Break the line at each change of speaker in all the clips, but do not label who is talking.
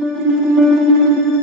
Música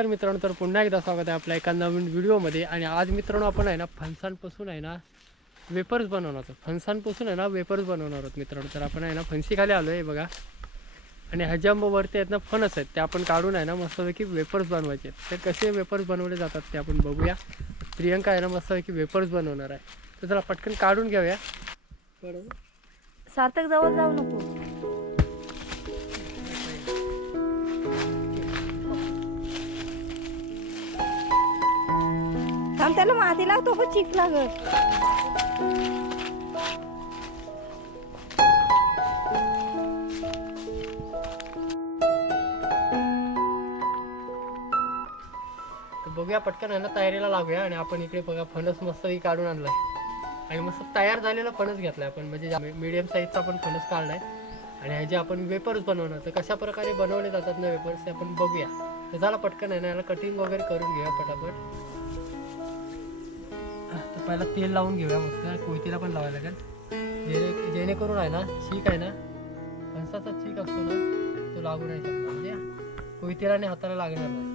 नमस्कार मित्रांनो तर पुन्हा एकदा स्वागत आहे आपल्या एका नवीन व्हिडिओमध्ये. आणि आज मित्रांनो आपण आहे ना फणसांपासून आहे ना वेपर्स बनवणार आहोत. फणसांपासून आहे ना वेपर्स बनवणार आहोत मित्रांनो. तर आपण आहे ना फणसीखाली आलो आहे बघा. आणि हजांबवरती वरती आहेत ना फणस आहेत ते आपण काढून आहे ना मस्तपैकी वेपर्स बनवायचे आहेत. तर कसे वेपर्स बनवले जातात ते आपण बघूया. प्रियंका आहे ना मस्तपैकी वेपर्स बनवणार आहे. तर चला पटकन काढून घेऊया.
सार्थक जवळ जाऊ नको. त्याला माती लागतो का हो चिक लागत
तर बघूया पटकन आहे ना तयारीला लागूया आणि आपण इकडे बघा फणस मस्तपैकी काढून आणलाय. आणि मस्त तयार झालेला फणस घेतलाय आपण. म्हणजे मीडियम साईजचा आपण फणस काढलाय. आणि ह्याचे आपण वेपर्स बनवणार तर कशा प्रकारे बनवले जातात ना वेपर्स ते आपण बघूया. तर झाला पटकन आहे ना याला कटिंग वगैरे करून घेऊया पटापट पहिला तेल लावून घेऊया मस्त. कोयतीला पण लावायला लागेल. जेणे जेणेकरून आहे ना चीक आहे ना? फणसाचा चीक असतो ना तो लागू नाही शकतो म्हणजे कोयतीला आणि हाताला लागणार नाही.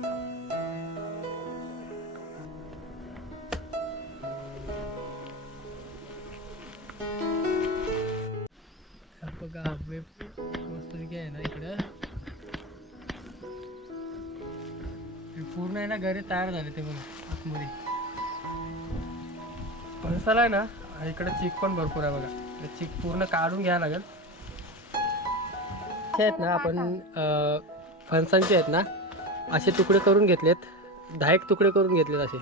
बघा वेब मस्तपैकी आहे ना इकडं. पूर्ण आहे ना घरी तयार झाले ते बघा आतमध्ये. मसाला आहे ना इकडे चिक पण भरपूर आहे बघा. चीक चिक पूर्ण काढून घ्यायला लागेल. ते आहेत ना आपण फणसांचे आहेत ना असे तुकडे करून घेतलेत. दहा एक तुकडे करून घेतलेत असे.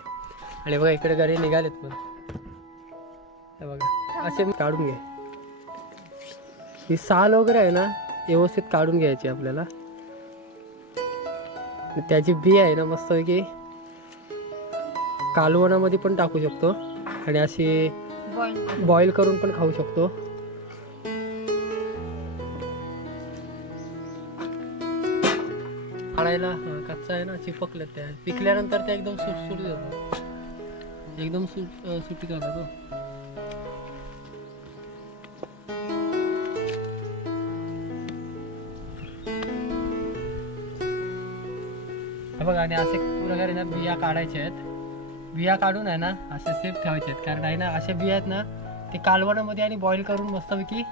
आणि बघा इकडे घरी निघालेत पण. हे बघा असे काढून घे. ही साल वगैरे आहे ना व्यवस्थित काढून घ्यायची आपल्याला. त्याची बी आहे ना मस्तपैकी कालवणामध्ये पण टाकू शकतो. आणि अशी बॉईल करून पण खाऊ शकतो. काढायला कच्चा आहे ना चिपकल्यात त्या. पिकल्यानंतर त्या एकदम सुटसुटीत होतात एकदम सुट होतात हो. हे बघा आणि असे प्रकारे ना बिया काढायच्या आहेत. बिया काढून आहे ना असे सेफ ठेवायचे आहेत कारण आहे ना असे बिया आहेत ना ते कालवणामध्ये आणि बॉईल करून मस्तपैकी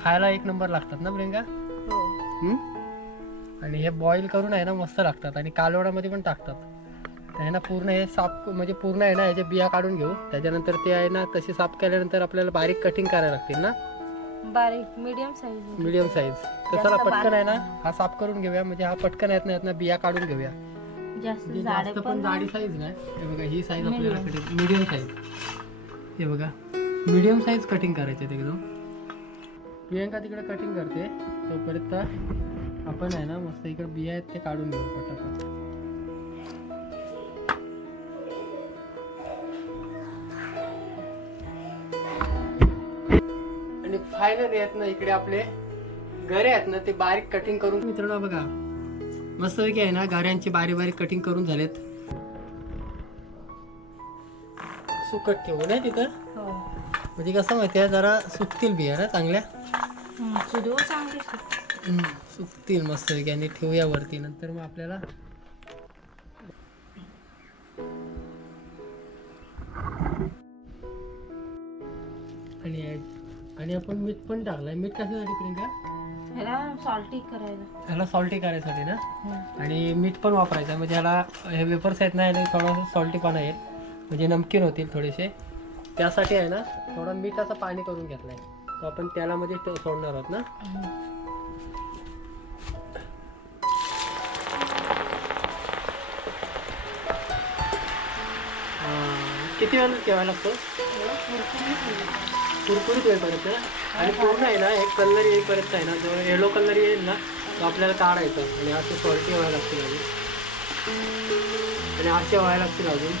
खायला एक नंबर लागतात ना प्रियंका? हम्म? आणि हे बॉईल करून आहे ना मस्त लागतात. आणि कालवणामध्ये पण टाकतात. आहे ना पूर्ण हे साफ म्हणजे पूर्ण आहे ना याचे बिया काढून घेऊ त्याच्यानंतर ते आहे ना तसे साफ केल्यानंतर आपल्याला बारीक कटिंग करायला लागतील ना?
बारीक मीडियम साईज
मीडियम साईज तर चला पटकन आहे ना हा साफ करून घेऊया. म्हणजे हा पटकन आहेत ना बिया काढून घेऊया.
जास्त
म्हणजे
जाडे
जास्त पण
पण
जाडी साईज नाही. हे बघा ही साईज आपल्याला
Medium.
कटिंग मीडियम साईज हे बघा मीडियम साईज कटिंग करायचे एकदम. प्रियंका तिकडे कटिंग करते. तोपर्यंत आपण आहे ना मस्त इकडे बिया आहेत ते काढून घेऊ पटापट. आणि फायनली आहेत ना इकडे आपले गरे आहेत ना ते बारीक कटिंग करून. मित्रांनो बघा मस्तपैकी आहे ना गाड्यांची बारीक बारीक कटिंग करून झालेत. सुकट ठेवू नाही तिथं?
हो.
म्हणजे कसं माहिती आहे जरा सुकतील बिया ना चांगल्या? सुकतील. मस्तपैकी आणि ठेवूया वरती नंतर मग आपल्याला आणि आणि आपण मीठ पण टाकलंय. मीठ कशासाठी प्रियंका
ह्याला सॉल्टी करायला.
ह्याला सॉल्टी करायसाठी ना?
हम्म.
आणि मीठ पण वापरायचं. म्हणजे ह्याला हे वेपर्स आहेत ना याने थोडंसं सॉल्टीपणा येईल म्हणजे नमकीन होतील थोडेसे. त्यासाठी आहे ना थोडा मिठाचं पाणी करून घेतलं आहे तो आपण त्यालामध्ये ठेव- सोडणार आहोत ना? किती वेळ ठेवायला लागतो?
कुरकुरीत होईल.
आणि पूर्ण आहे ना एक कलर येईपर्यंत आहे ना जो येलो कलर येईल ना तो आपल्याला काढायचा आणि असे सॉल्टी व्हायला लागतील अजून. आणि असे व्हायला लागतील अजून.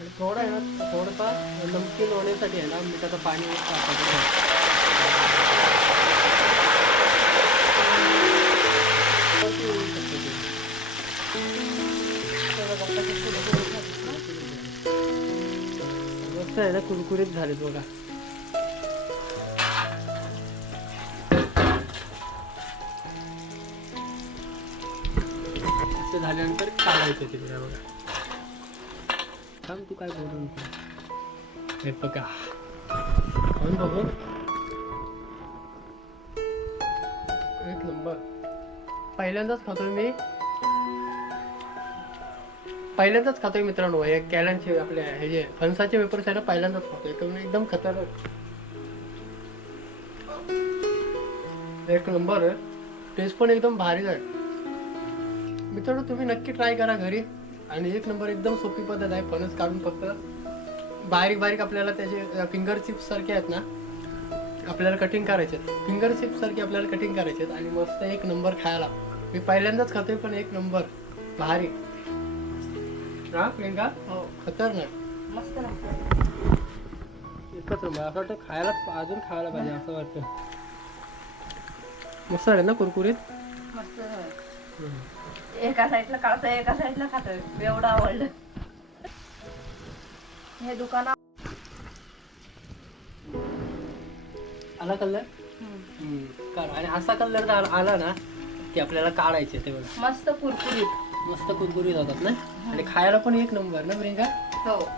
आणि थोडं आहे ना थोडंसा नमकीन होण्यासाठी आहे ना मिठाचं पाणी टाकायचं. मस्त आहे ना कुरकुरीत झाले बघा. असं झाल्यानंतर काढायचं तिकडे बघा. सांग तू काय बोलून हे बघा. खाऊन बघू? एक नंबर. पहिल्यांदाच खातोय मी. पहिल्यांदाच खातोय मित्रांनो हे कॅलनचे आपले हे जे फणसाचे वेपर्स आहे ना पहिल्यांदाच खातोय. एकदम एकदम खतरनाक. एक नंबर टेस्ट पण एकदम भारी आहे. मित्रांनो तुम्ही नक्की ट्राय करा घरी. आणि एक नंबर एकदम सोपी पद्धत आहे फणस काढून फक्त बारीक बारीक आपल्याला त्याचे फिंगर चिप्स सारखे आहेत ना आपल्याला कटिंग करायचे फिंगर चिप्स सारखे आपल्याला कटिंग करायचे आणि मस्त एक नंबर खायला. मी पहिल्यांदाच खातोय पण एक नंबर भारी. हा प्रियंका?
हो.
खतरनाक.
मस्त लागतं
एकच नंबर असं वाटतं खायला अजून खायला पाहिजे असं वाटतं. मस्त आहे ना कुरकुरीत?
मस्त एका साईडला काढतोय एका साईडला खातोय. एवढं आवडलं. हे दुकानात
आला कलर? काढ. आणि असा कलर आला ना की आपल्याला काढायचे ते बघा.
मस्त कुरकुरीत.
मस्त कुरकुरीत होतात ना? आणि खायला पण एक नंबर ना प्रियंका?
हो.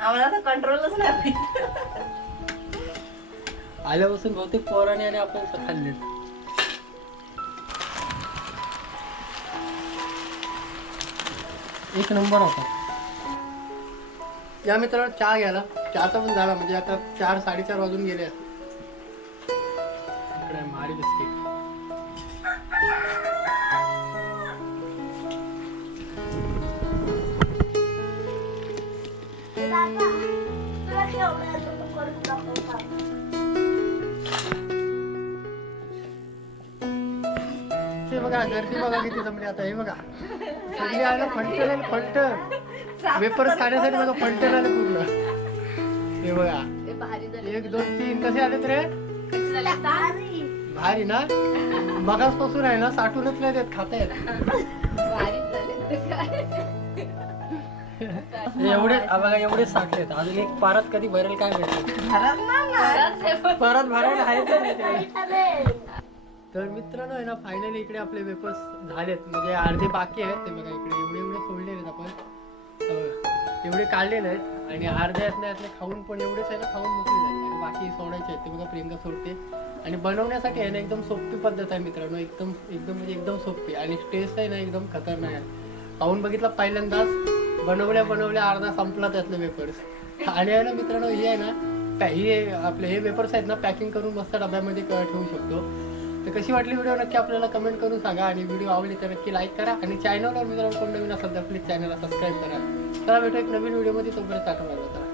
आम्हाला तर कंट्रोलच नाही.
आल्यापासून बहुतेक पोराने आणि आपण खाल्ले. एक नंबर होता. या मित्रांनो चहा घ्यायला. चहाचा पण झाला म्हणजे आता चार साडेचार वाजून गेले गर्दी बघा किती जमली आता हे बघा. सगळी आलं फंट फंट वेपर्स खाण्यासाठी बघा. फंट आलं पूर्ण. हे बघा.
हे.
एक दोन तीन कसे आलेत रे? भारी ना? मगासपासून आहे ना साठूनच नाही देत खाता येत. एवढे बघा एवढे साठलेत अजून एक पारात कधी भरेल काय
हे बघ.
परत भरायला आहे? तर मित्रांनो आहे ना फायनली इकडे आपले वेपर्स झालेत. म्हणजे अर्धे बाकी आहेत ते बघा इकडे. एवढे एवढे सोडलेले आहेत आपण. एवढे काढलेले आहेत. आणि अर्धे आहेत ना यातले खाऊन पण एवढेच आहे ना खाऊन मोकळे झाले आणि बाकी सोडायचे आहेत. ते बघा प्रियंका सोडते. आणि बनवण्यासाठी आहे ना एकदम सोपी पद्धत आहे मित्रांनो. एकदम एकदम म्हणजे एकदम सोपी. आणि टेस्ट आहे ना एकदम खतरनाक आहे. खाऊन बघितला पहिल्यांदाच. बनवल्या बनवल्या अर्धा संपला त्यातले वेपर्स आणि आहे ना मित्रांनो हे आहे ना पॅ- हे आपले हे वेपर्स आहेत ना पॅकिंग करून मस्त डब्यामध्ये ठेवू शकतो. तर कशी वाटली व्हिडिओ? नक्की आपल्याला कमेंट करून सांगा आणि व्हिडिओ आवडली तर नक्की लाईक करा. आणि चॅनलवर मित्रांनो कोण नवीन असेल तर प्लीज चॅनलला सबस्क्राईब करा. चला भेटू एक नवीन व्हिडिओमध्ये तोपर्यंत आठवण